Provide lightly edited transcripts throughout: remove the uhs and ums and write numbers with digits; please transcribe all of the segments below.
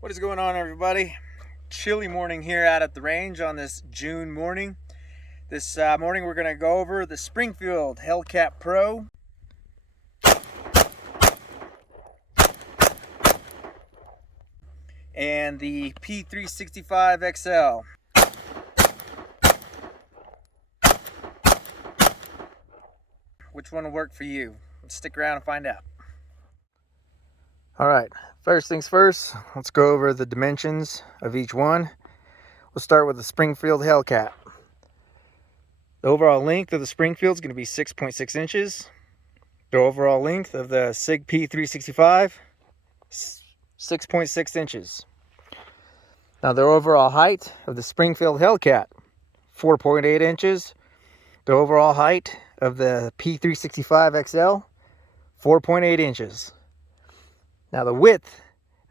What is going on, everybody? Chilly morning here out at the range on this June morning. This morning we're going to go over the Springfield Hellcat Pro and the P365XL. Which one will work for you? Let's stick around and find out. Alright, first things first, let's go over the dimensions of each one. We'll start with the Springfield Hellcat. The overall length of the Springfield is going to be 6.6 inches. The overall length of the SIG P365, 6.6 inches. Now the overall height of the Springfield Hellcat, 4.8 inches. The overall height of the P365XL, 4.8 inches. Now the width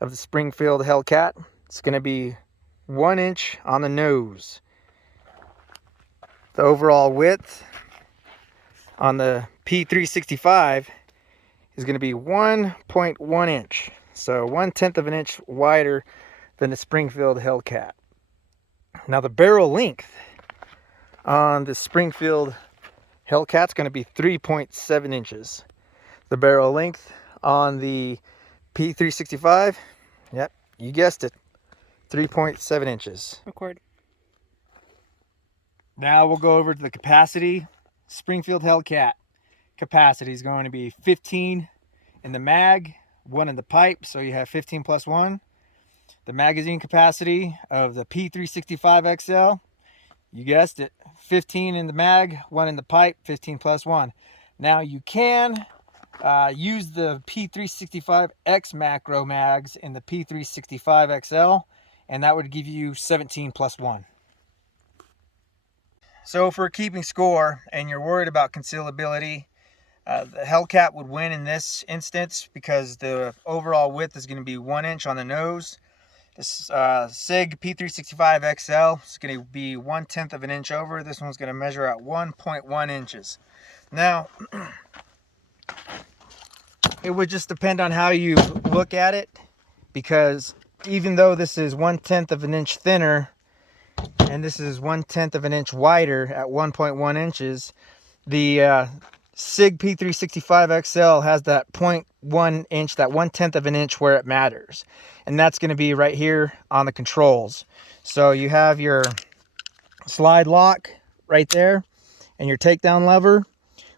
of the Springfield Hellcat is going to be 1 inch on the nose. The overall width on the P365 is going to be 1.1 inch. So 1/10 of an inch wider than the Springfield Hellcat. Now the barrel length on the Springfield Hellcat is going to be 3.7 inches. The barrel length on the P365, yep, you guessed it, 3.7 inches. Record. Now we'll go over to the capacity. Springfield Hellcat capacity is going to be 15 in the mag, 1 in the pipe, so you have 15 plus 1. The magazine capacity of the P365XL, you guessed it, 15 in the mag, 1 in the pipe, 15 plus 1. Now you can use the P365X macro mags in the P365XL, and that would give you 17 plus 1. So if we're keeping score and you're worried about concealability, the Hellcat would win in this instance because the overall width is going to be 1 inch on the nose. This SIG P365XL is going to be 1/10 of an inch over. This one's going to measure at 1.1 inches. Now, it would just depend on how you look at it, because even though this is 1/10 of an inch thinner and this is 1/10 of an inch wider at 1.1 inches, the SIG P365XL has that 0.1 inch, that 1/10 of an inch where it matters. And that's going to be right here on the controls. So you have your slide lock right there and your takedown lever.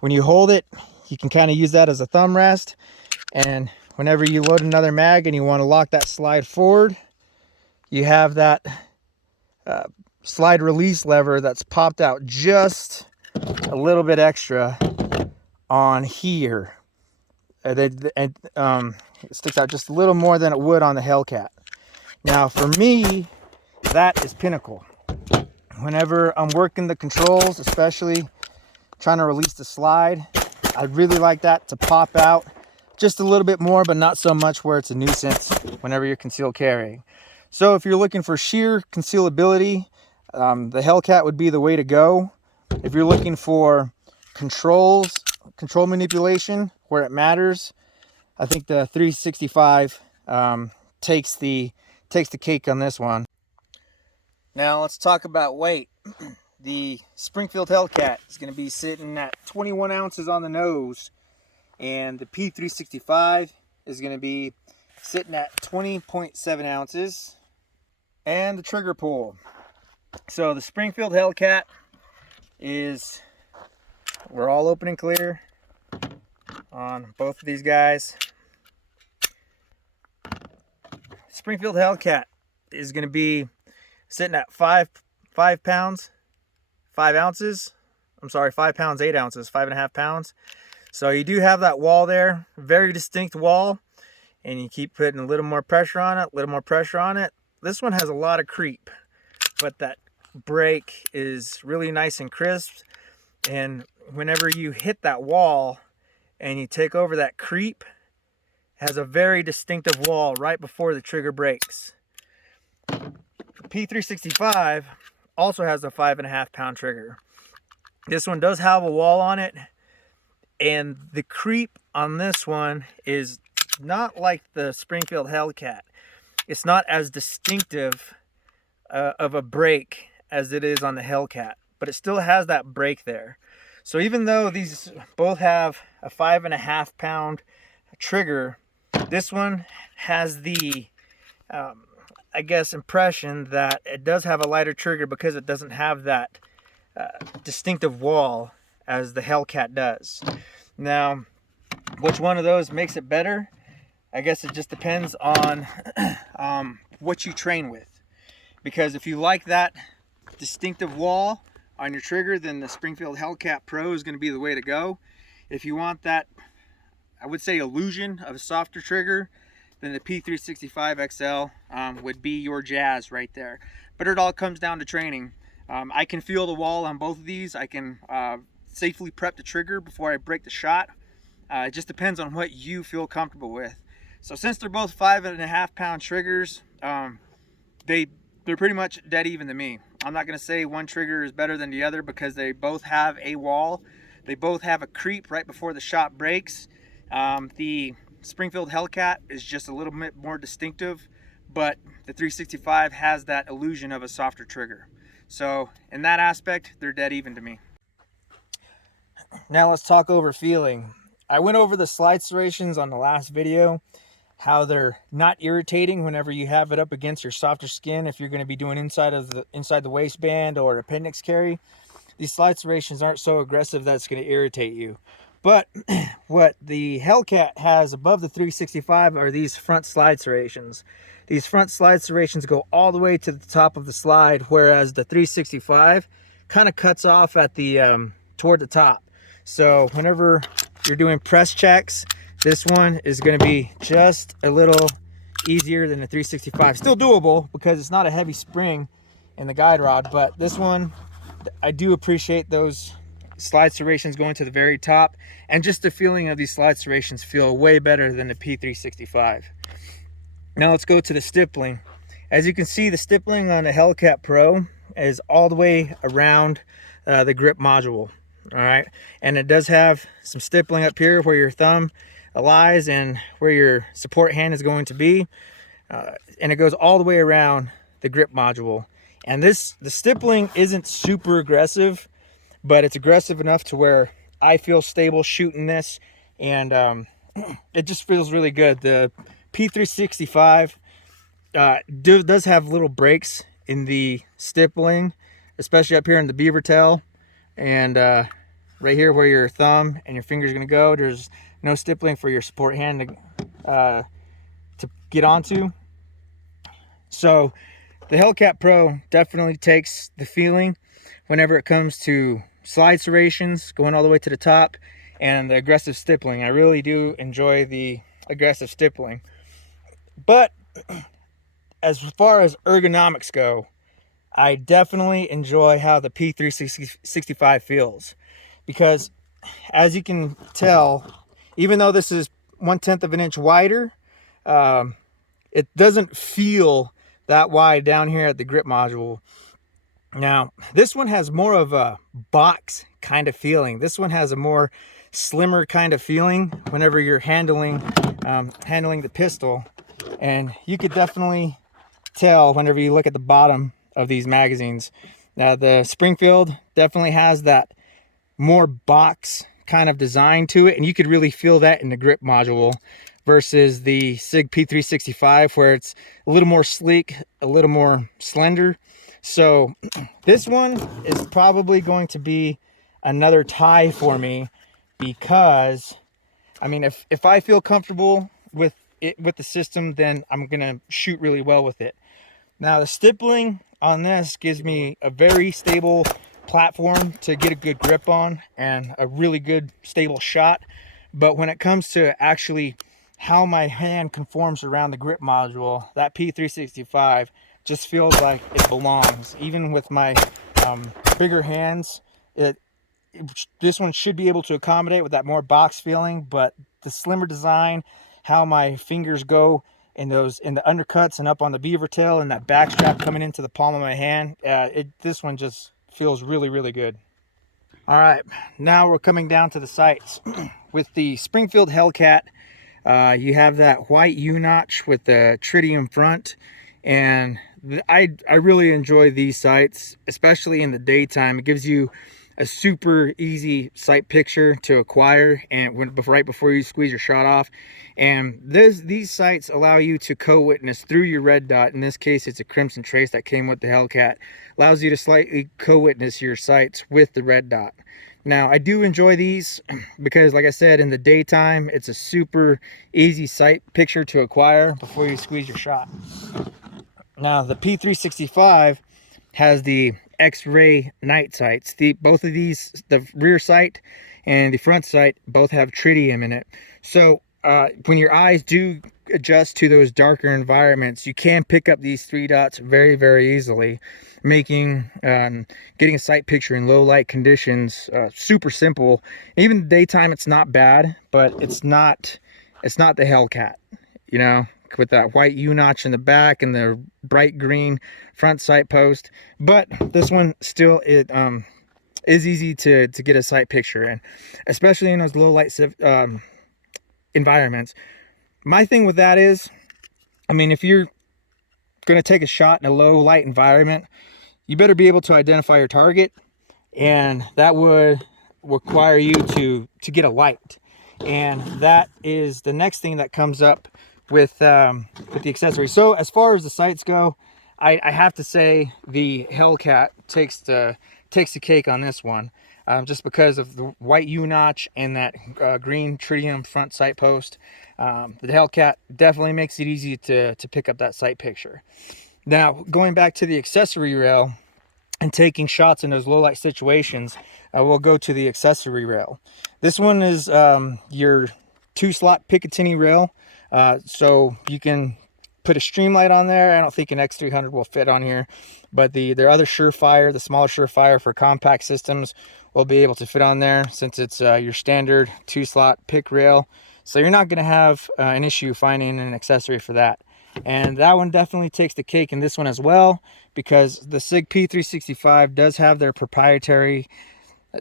When you hold it, you can kind of use that as a thumb rest. And whenever you load another mag and you want to lock that slide forward, you have that slide release lever that's popped out just a little bit extra on here. It sticks out just a little more than it would on the Hellcat. Now for me, that is pinnacle. Whenever I'm working the controls, especially trying to release the slide, I really like that to pop out just a little bit more, but not so much where it's a nuisance whenever you're concealed carrying. So if you're looking for sheer concealability, the Hellcat would be the way to go. If you're looking for control manipulation where it matters, I think the 365 takes the cake on this one. Now let's talk about weight. The Springfield Hellcat is going to be sitting at 21 ounces on the nose, and the P365 is going to be sitting at 20.7 ounces. And the trigger pull. So the Springfield Hellcat is, we're all open and clear on both of these guys. Springfield Hellcat is going to be sitting at 5 pounds 8 ounces, 5.5 pounds. So you do have that wall there, very distinct wall, and you keep putting a little more pressure on it, This one has a lot of creep, but that brake is really nice and crisp. And whenever you hit that wall and you take over that creep, it has a very distinctive wall right before the trigger breaks. P365 also has a 5.5 pound trigger. This one does have a wall on it, and the creep on this one is not like the Springfield Hellcat. it's not as distinctive of a brake as it is on the Hellcat, but it still has that brake there. So even though these both have a 5.5 pound trigger, this one has the I guess impression that it does have a lighter trigger because it doesn't have that distinctive wall as the Hellcat does. Now, which one of those makes it better? I guess it just depends on what you train with. Because if you like that distinctive wall on your trigger, then the Springfield Hellcat Pro is going to be the way to go. If you want that, I would say, illusion of a softer trigger, then the P365XL would be your jazz right there. But it all comes down to training. I can feel the wall on both of these. I can safely prep the trigger before I break the shot. It just depends on what you feel comfortable with. So since they're both 5.5 pound triggers, they're pretty much dead even to me. I'm not going to say one trigger is better than the other because they both have a wall. They both have a creep right before the shot breaks. The Springfield Hellcat is just a little bit more distinctive, but the 365 has that illusion of a softer trigger. So in that aspect, they're dead even to me. Now let's talk over feeling. I went over the slide serrations on the last video, how they're not irritating whenever you have it up against your softer skin. If you're going to be doing inside the waistband or appendix carry, these slide serrations aren't so aggressive that it's going to irritate you. But what the Hellcat has above the 365 are these front slide serrations. These front slide serrations go all the way to the top of the slide, whereas the 365 kind of cuts off at the toward the top. So whenever you're doing press checks, this one is going to be just a little easier than the 365. Still doable because it's not a heavy spring in the guide rod, but this one, I do appreciate those slide serrations going to the very top, and just the feeling of these slide serrations feel way better than the P365. Now let's go to the stippling. As you can see, the stippling on the Hellcat Pro is all the way around the grip module. All right, and it does have some stippling up here where your thumb lies and where your support hand is going to be, and it goes all the way around the grip module. And the stippling isn't super aggressive, but it's aggressive enough to where I feel stable shooting this, and it just feels really good. The P365 does have little breaks in the stippling, especially up here in the beaver tail, and right here where your thumb and your finger is going to go, there's no stippling for your support hand to get onto. So the Hellcat Pro definitely takes the feeling whenever it comes to slide serrations going all the way to the top and the aggressive stippling. I really do enjoy the aggressive stippling. But as far as ergonomics go, I definitely enjoy how the P365 feels, because as you can tell, even though this is 1/10 of an inch wider, it doesn't feel that wide down here at the grip module. Now, this one has more of a box kind of feeling. This one has a more slimmer kind of feeling whenever you're handling the pistol. And you could definitely tell whenever you look at the bottom of these magazines. Now, the Springfield definitely has that more box kind of design to it, and you could really feel that in the grip module, versus the SIG P365 where it's a little more sleek, a little more slender. So this one is probably going to be another tie for me, because I mean, if I feel comfortable with it, with the system, then I'm gonna shoot really well with it. Now the stippling on this gives me a very stable platform to get a good grip on and a really good stable shot. But when it comes to actually how my hand conforms around the grip module, that P365 just feels like it belongs. Even with my bigger hands, this one should be able to accommodate with that more box feeling. But the slimmer design, how my fingers go in the undercuts and up on the beaver tail, and that back strap coming into the palm of my hand, this one just feels really, really good. All right, now we're coming down to the sights. With the Springfield Hellcat, You have that white U-notch with the tritium front, and I really enjoy these sights, especially in the daytime. It gives you a super easy sight picture to acquire, and right before you squeeze your shot off. And these sights allow you to co-witness through your red dot. In this case, it's a crimson trace that came with the Hellcat. Allows you to slightly co-witness your sights with the red dot. Now, I do enjoy these because, like I said, in the daytime, it's a super easy sight picture to acquire before you squeeze your shot. Now, the P365 has the X-ray night sights. Both of these, the rear sight and the front sight, both have tritium in it. So when your eyes do adjust to those darker environments, you can pick up these 3 dots very, very easily, making getting a sight picture in low light conditions super simple. Even in the daytime, it's not bad, but it's not the Hellcat, you know, with that white U-notch in the back and the bright green front sight post. But this one still, it is easy to get a sight picture in, especially in those low light environments. My thing with that is, I mean, if you're going to take a shot in a low light environment, you better be able to identify your target, and that would require you to get a light. And that is the next thing that comes up with the accessory. So as far as the sights go, I have to say the Hellcat takes the cake on this one, just because of the white U-notch and that green tritium front sight post. The Hellcat definitely makes it easy to pick up that sight picture. Now, going back to the accessory rail and taking shots in those low light situations, we'll go to the accessory rail. This one is your 2-slot Picatinny rail, so you can put a Streamlight on there. I don't think an X300 will fit on here, but their other Surefire, the smaller Surefire for compact systems, will be able to fit on there, since it's your standard 2-slot pick rail. So you're not going to have an issue finding an accessory for that. And that one definitely takes the cake in this one as well, because the SIG P365 does have their proprietary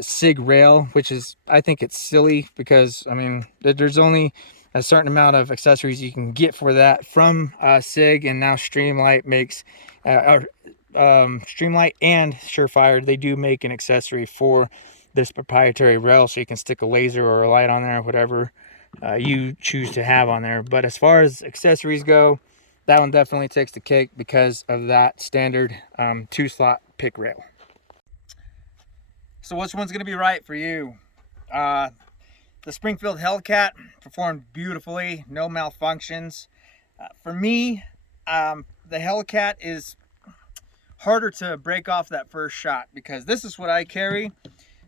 SIG rail, which is, I think it's silly, because I mean, there's only a certain amount of accessories you can get for that from SIG, and now Streamlight makes Streamlight and Surefire, they do make an accessory for this proprietary rail, so you can stick a laser or a light on there, whatever you choose to have on there. But as far as accessories go, that one definitely takes the cake because of that standard 2-slot pick rail. So which one's going to be right for you? The Springfield Hellcat performed beautifully, no malfunctions. For me, the Hellcat is harder to break off that first shot, because this is what I carry,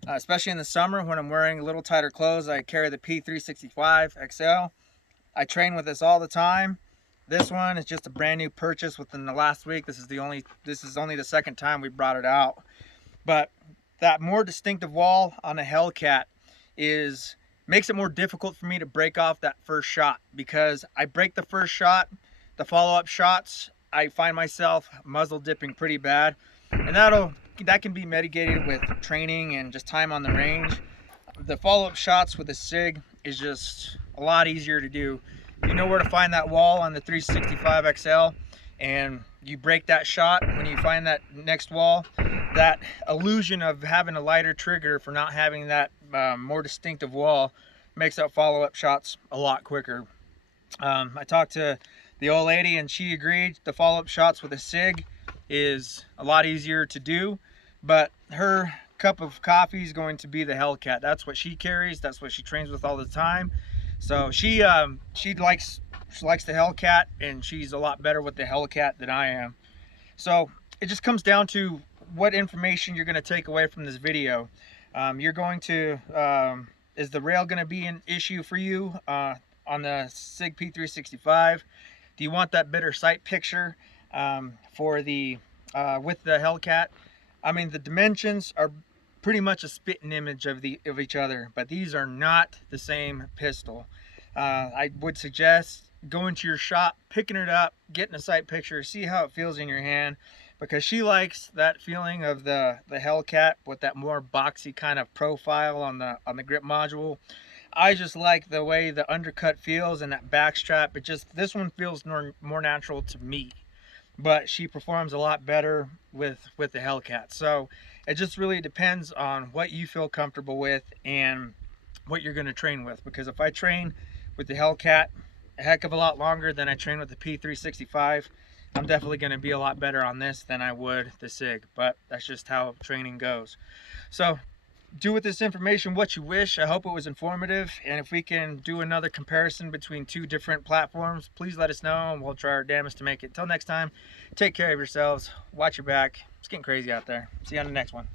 especially in the summer when I'm wearing a little tighter clothes. I carry the P365XL. I train with this all the time. This one is just a brand new purchase within the last week. This is only the second time we brought it out. But that more distinctive wall on a Hellcat makes it more difficult for me to break off that first shot, because I break the first shot, the follow-up shots, I find myself muzzle dipping pretty bad, and that can be mitigated with training and just time on the range. The follow-up shots with the SIG is just a lot easier to do. You know where to find that wall on the 365XL, and you break that shot when you find that next wall. That illusion of having a lighter trigger for not having that more distinctive wall makes that follow-up shots a lot quicker. I talked to the old lady and she agreed the follow-up shots with a SIG is a lot easier to do, but her cup of coffee is going to be the Hellcat. That's what she carries, that's what she trains with all the time. So she likes the Hellcat, and she's a lot better with the Hellcat than I am. So it just comes down to what information you're going to take away from this video. You're going to is the rail going to be an issue for you on the SIG P365? Do you want that better sight picture for the with the Hellcat? I mean, the dimensions are pretty much a spitting image of each other, but these are not the same pistol. I would suggest going to your shop, picking it up, getting a sight picture, see how it feels in your hand, because she likes that feeling of the Hellcat with that more boxy kind of profile on the grip module. I just like the way the undercut feels and that back strap. This one feels more natural to me, but she performs a lot better with the Hellcat. So it just really depends on what you feel comfortable with and what you're going to train with. Because if I train with the Hellcat a heck of a lot longer than I train with the P365, I'm definitely going to be a lot better on this than I would the SIG. But that's just how training goes. So do with this information what you wish. I hope it was informative, and if we can do another comparison between two different platforms, please let us know and we'll try our damnedest to make it. Till next time, take care of yourselves, watch your back. It's getting crazy out there. See you on the next one.